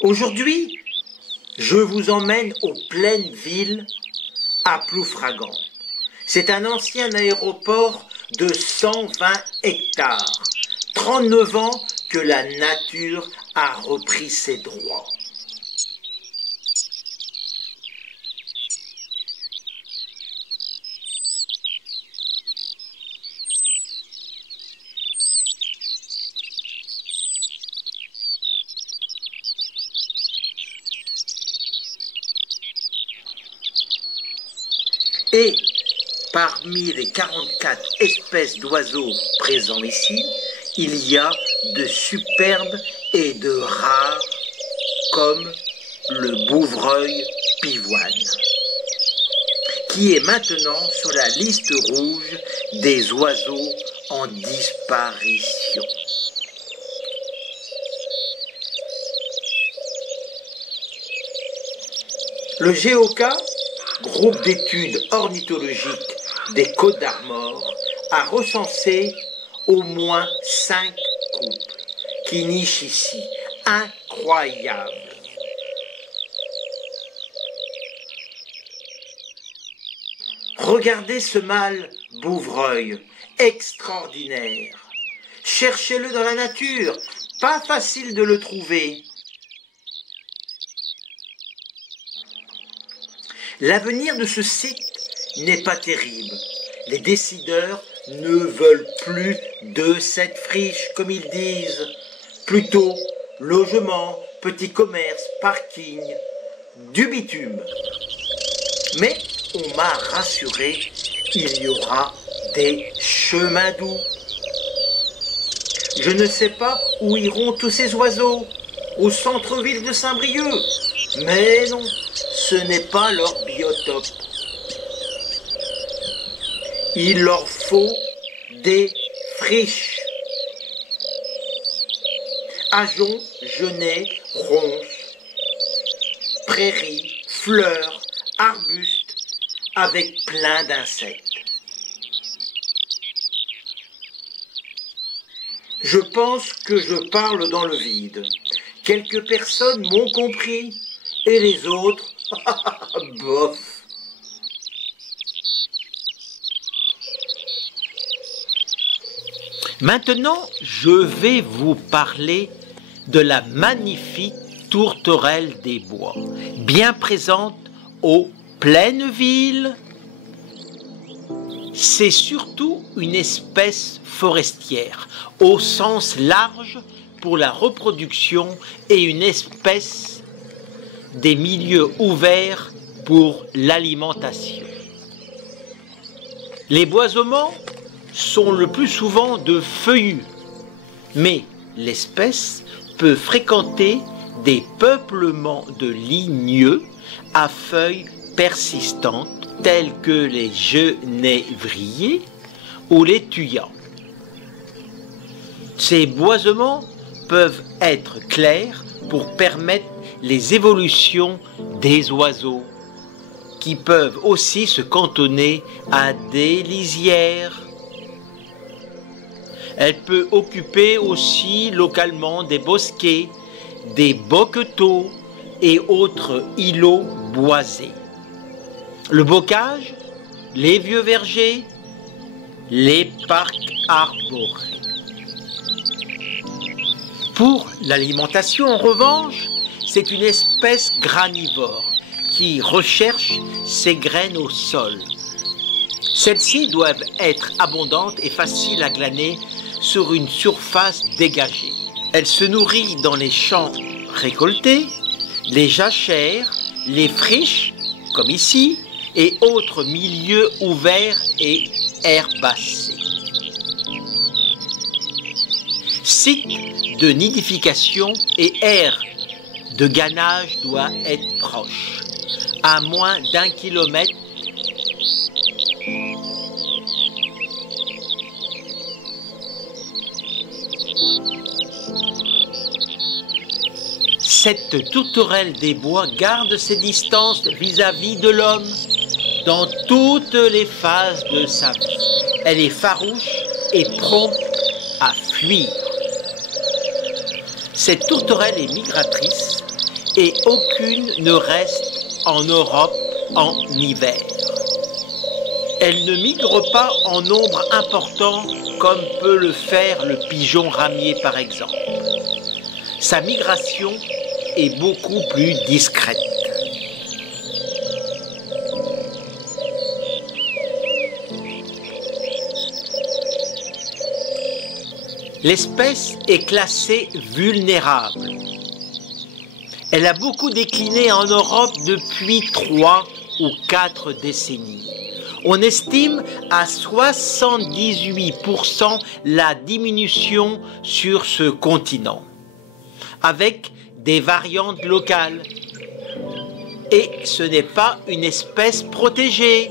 Aujourd'hui, je vous emmène aux pleines villes à Ploufragan. C'est un ancien aéroport de 120 hectares. 39 ans que la nature a repris ses droits. Et parmi les 44 espèces d'oiseaux présents ici, il y a de superbes et de rares comme le bouvreuil pivoine, qui est maintenant sur la liste rouge des oiseaux en disparition. Le GEOCA, groupe d'études ornithologiques des Côtes d'Armor, a recensé au moins 5 couples qui nichent ici. Incroyable! Regardez ce mâle bouvreuil, extraordinaire. Cherchez-le dans la nature, pas facile de le trouver. L'avenir de ce site n'est pas terrible. Les décideurs ne veulent plus de cette friche, comme ils disent. Plutôt logement, petit commerce, parking, du bitume. Mais on m'a rassuré, il y aura des chemins doux. Je ne sais pas où iront tous ces oiseaux, au centre-ville de Saint-Brieuc. Mais non, ce n'est pas leur biotope. Il leur faut des friches. Ajoncs, genêts, ronces, prairies, fleurs, arbustes, avec plein d'insectes. Je pense que je parle dans le vide. Quelques personnes m'ont compris, et les autres, bof. Maintenant, je vais vous parler de la magnifique tourterelle des bois, bien présente aux pleines villes. C'est surtout une espèce forestière, au sens large pour la reproduction, et une espèce des milieux ouverts pour l'alimentation. Les boisements sont le plus souvent de feuillus, mais l'espèce peut fréquenter des peuplements de ligneux à feuilles persistantes tels que les genévriers ou les thuyas. Ces boisements peuvent être clairs pour permettre les évolutions des oiseaux, qui peuvent aussi se cantonner à des lisières. Elle peut occuper aussi localement des bosquets, des boqueteaux et autres îlots boisés. Le bocage, les vieux vergers, les parcs arborés. Pour l'alimentation, en revanche, c'est une espèce granivore qui recherche ses graines au sol. Celles-ci doivent être abondantes et faciles à glaner sur une surface dégagée. Elle se nourrit dans les champs récoltés, les jachères, les friches, comme ici, et autres milieux ouverts et herbacés. Site de nidification et aire de ganage doit être proche, à moins d'1 kilomètre. Cette tourterelle des bois garde ses distances vis-à-vis de l'homme dans toutes les phases de sa vie. Elle est farouche et prompte à fuir. Cette tourterelle est migratrice et aucune ne reste en Europe en hiver. Elles ne migrent pas en nombre important comme peut le faire le pigeon ramier par exemple. Sa migration est beaucoup plus discrète. L'espèce est classée vulnérable. Elle a beaucoup décliné en Europe depuis 3 ou 4 décennies. On estime à 78% la diminution sur ce continent, avec des variantes locales. Et ce n'est pas une espèce protégée.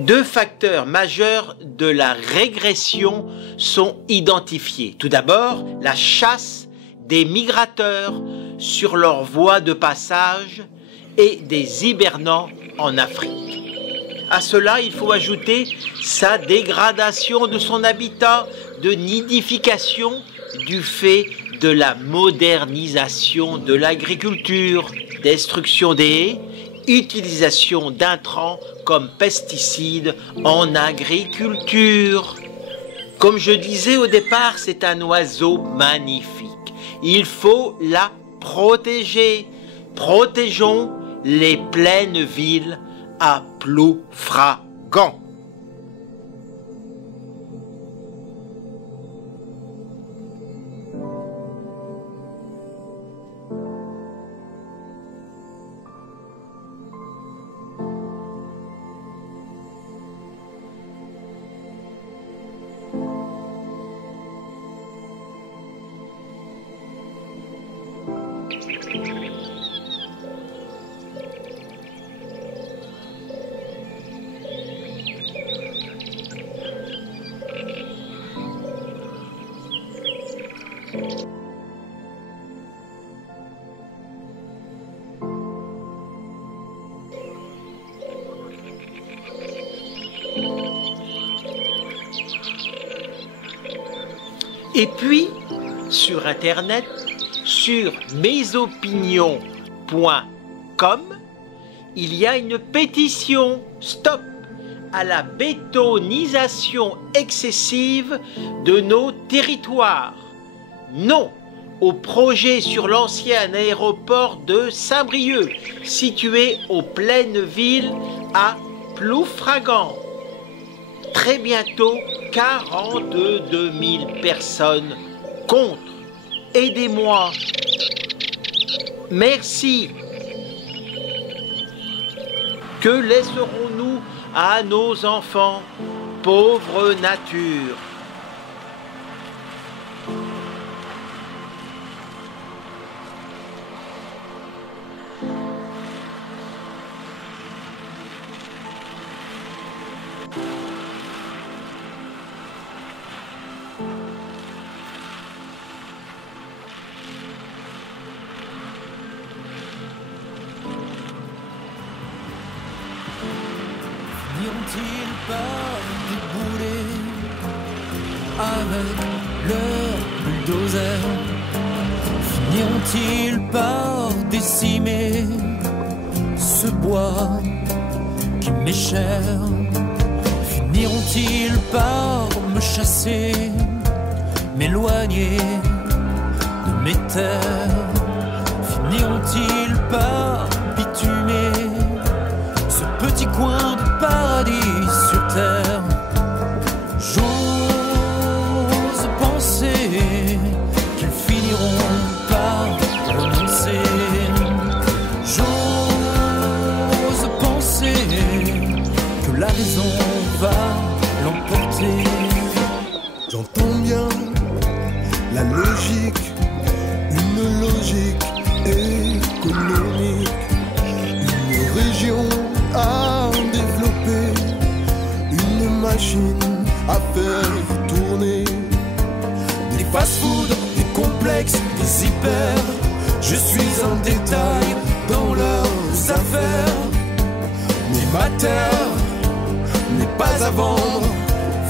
2 facteurs majeurs de la régression sont identifiés. Tout d'abord, la chasse des migrateurs sur leur voie de passage et des hibernants en Afrique. À cela, il faut ajouter sa dégradation de son habitat de nidification du fait de la modernisation de l'agriculture, destruction des haies, utilisation d'intrants comme pesticides en agriculture. Comme je disais au départ, c'est un oiseau magnifique. Il faut la protéger. Protégeons les pleines villes à Ploufragan. Et puis, sur Internet, sur mesopinions.com, il y a une pétition « Stop à la bétonisation excessive de nos territoires ». Non au projet sur l'ancien aéroport de Saint-Brieuc, situé aux pleines villes à Ploufragan. Très bientôt, 42 000 personnes contre. Aidez-moi. Merci. Que laisserons-nous à nos enfants, pauvre nature? N'iront-ils pas débouler avec leur bulldozer? Finiront-ils par décimer ce bois qui m'est cher? Finiront-ils par me chasser, m'éloigner de mes terres? Finiront-ils par bitumer ce petit coin de paradis sur terre? J'ose penser qu'ils finiront par renoncer. J'ose penser que la raison va l'emporter. J'entends bien la logique, une logique économique, une région à développer, une machine à faire tourner. Des fast-food, des complexes, des hyper. Je suis un détail dans leurs affaires. Mais ma terre n'est pas à vendre.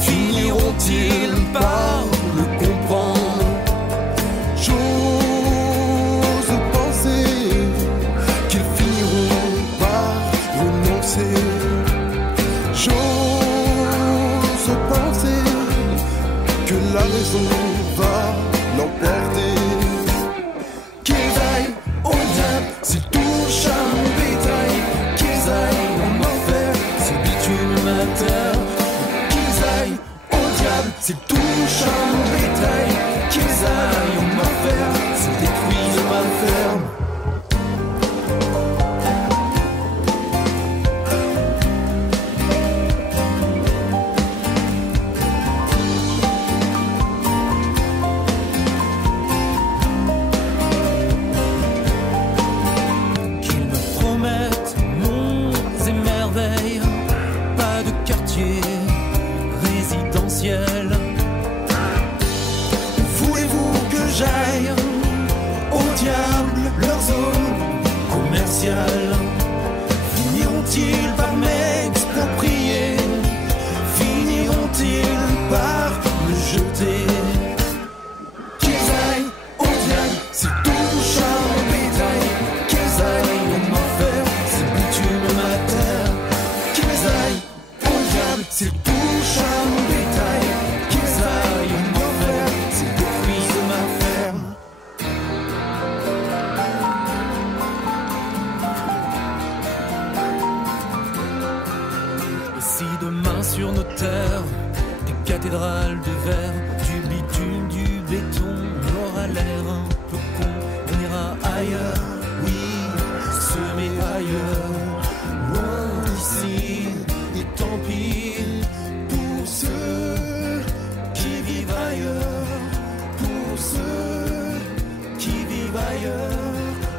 Finiront-ils par le comprendre? J'ose penser sociales finiront-ils par m'exproprier? Finiront-ils par me jeter? Qu'ils aillent au diable, c'est tout charme bétail. Qu'ils aillent en enfer, c'est bitume ma terre. Qu'ils aillent au diable, c'est tout charme bétail. Qu'ils aillent en enfer, c'est détruire ma ferme. Et si demain sur nos terres, des cathédrales de verre, du bitume, du béton, on aura l'air un peu con, on ira ailleurs, oui, semer ailleurs, loin d'ici, et tant pis pour ceux qui vivent ailleurs, pour ceux qui vivent ailleurs,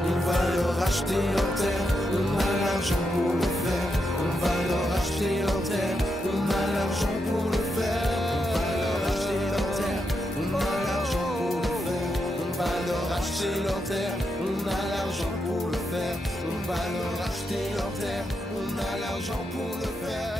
on va leur acheter leur terre, on a l'argent pour le faire, on va leur acheter leur terre, on a l'argent pour le faire, on va leur acheter leur terre, on a l'argent pour le faire, on va leur acheter leur terre, on a l'argent pour le faire, on va leur acheter leur terre, on a l'argent pour le faire.